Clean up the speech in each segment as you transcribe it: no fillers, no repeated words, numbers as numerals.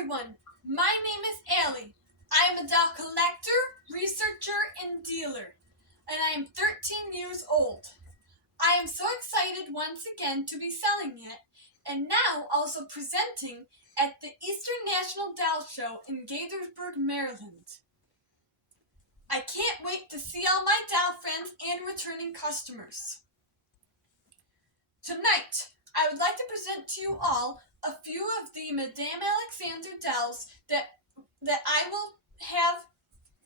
everyone, my name is Allie. I am a doll collector, researcher, and dealer, and I am 13 years old. I am so excited once again to be selling it, and now also presenting at the Eastern National Doll Show in Gaithersburg, Maryland. I can't wait to see all my doll friends and returning customers. Tonight, I would like to present to you all a few of the Madame Alexander dolls that I will have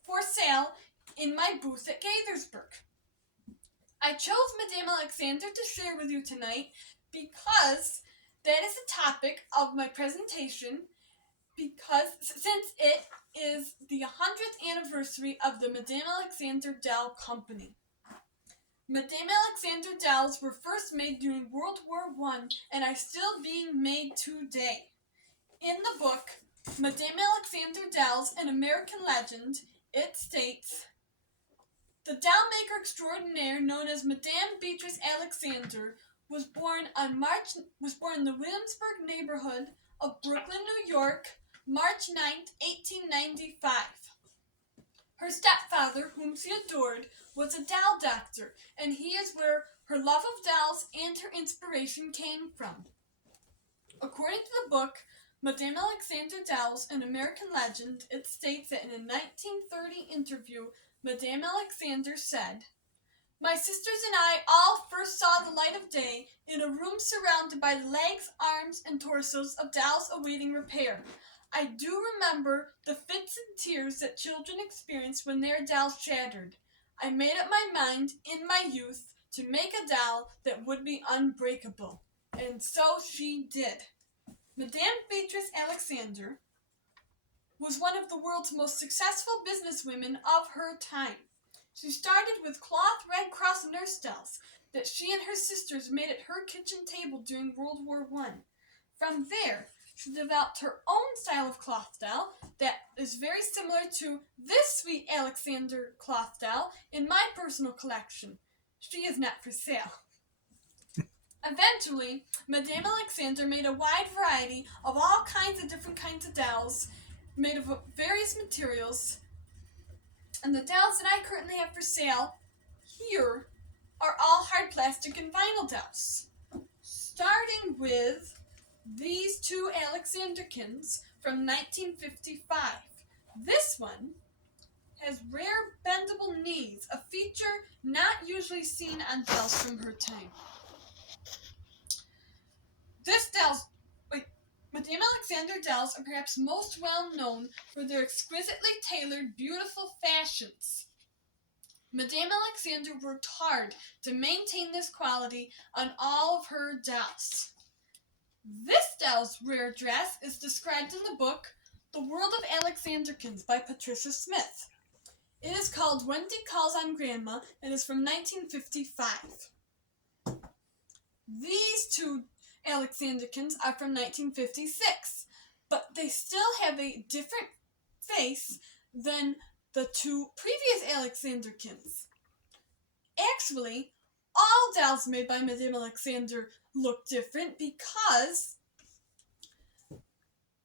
for sale in my booth at Gaithersburg. I chose Madame Alexander to share with you tonight because that is the topic of my presentation, because since it is the 100th anniversary of the Madame Alexander Doll Company. Madame Alexander dolls were first made during World War I and are still being made today. In the book, Madame Alexander Dolls, An American Legend, it states, "The doll maker extraordinaire known as Madame Beatrice Alexander was born in the Williamsburg neighborhood of Brooklyn, New York, March 9, 1895. Her stepfather, whom she adored, was a doll doctor, and he is where her love of dolls and her inspiration came from." According to the book, Madame Alexander Dolls, An American Legend, it states that in a 1930 interview, Madame Alexander said, "My sisters and I all first saw the light of day in a room surrounded by the legs, arms, and torsos of dolls awaiting repair. I do remember the fits and tears that children experience when their dolls shattered. I made up my mind in my youth to make a doll that would be unbreakable." And so she did. Madame Beatrice Alexander was one of the world's most successful businesswomen of her time. She started with cloth Red Cross nurse dolls that she and her sisters made at her kitchen table during World War I. From there, she developed her own style of cloth doll that is very similar to this sweet Alexander cloth doll in my personal collection. She is not for sale. Eventually, Madame Alexander made a wide variety of all kinds of different kinds of dolls made of various materials. And the dolls that I currently have for sale here are all hard plastic and vinyl dolls. Starting with these two Alexanderkins from 1955. This one has rare bendable knees, a feature not usually seen on dolls from her time. Madame Alexander dolls are perhaps most well known for their exquisitely tailored, beautiful fashions. Madame Alexander worked hard to maintain this quality on all of her dolls. This doll's rare dress is described in the book The World of Alexanderkins by Patricia Smith. It is called Wendy Calls on Grandma and is from 1955. These two Alexanderkins are from 1956, but they still have a different face than the two previous Alexanderkins. Actually, all dolls made by Madame Alexander look different because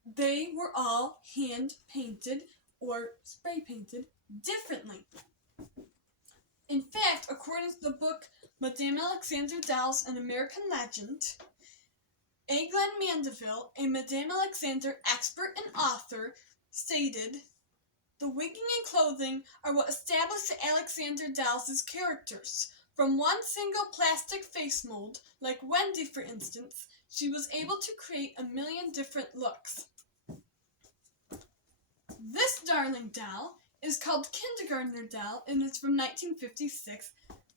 they were all hand painted or spray painted differently. In fact, according to the book Madame Alexander Dolls, An American Legend, A. Glenn Mandeville, a Madame Alexander expert and author, stated, "The wigging and clothing are what established the Alexander dolls as characters. From one single plastic face mold, like Wendy for instance, she was able to create a million different looks." This darling doll is called Kindergartner Doll and is from 1956,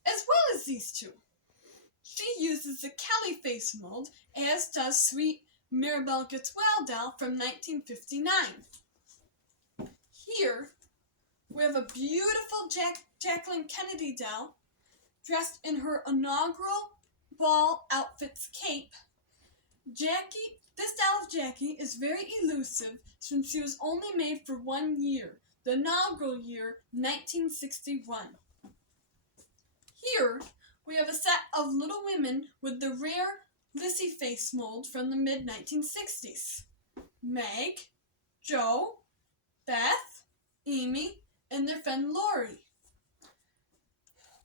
as well as these two. She uses the Kelly face mold, as does sweet Maribel Gets Well doll from 1959. Here, we have a beautiful Jacqueline Kennedy doll dressed in her inaugural ball outfit's cape. This doll of Jackie is very elusive since she was only made for 1 year, the inaugural year, 1961. Here, we have a set of Little Women with the rare Lissy face mold from the mid-1960s. Meg, Joe, Beth, Amy, and their friend Lori.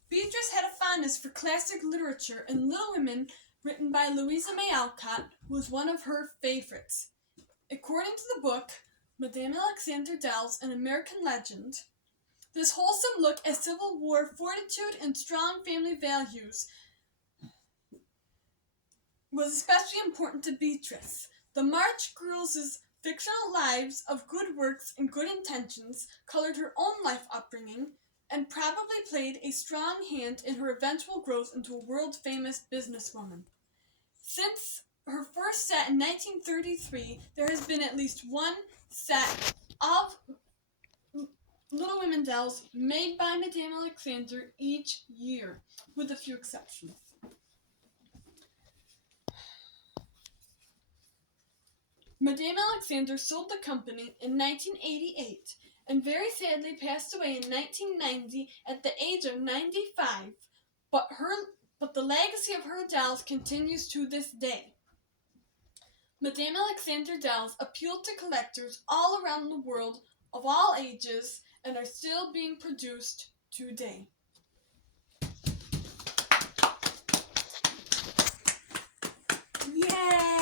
Beatrice had a fondness for classic literature, and Little Women, written by Louisa May Alcott, was one of her favorites. According to the book, Madame Alexander Dell's An American Legend, this wholesome look at Civil War fortitude and strong family values was especially important to Beatrice. The March Girls' fictional lives of good works and good intentions colored her own life upbringing and probably played a strong hand in her eventual growth into a world-famous businesswoman. Since her first set in 1933, there has been at least one set of Little Women dolls made by Madame Alexander each year, with a few exceptions. Madame Alexander sold the company in 1988 and very sadly passed away in 1990 at the age of 95, but the legacy of her dolls continues to this day. Madame Alexander dolls appeal to collectors all around the world of all ages and are still being produced today. Yay!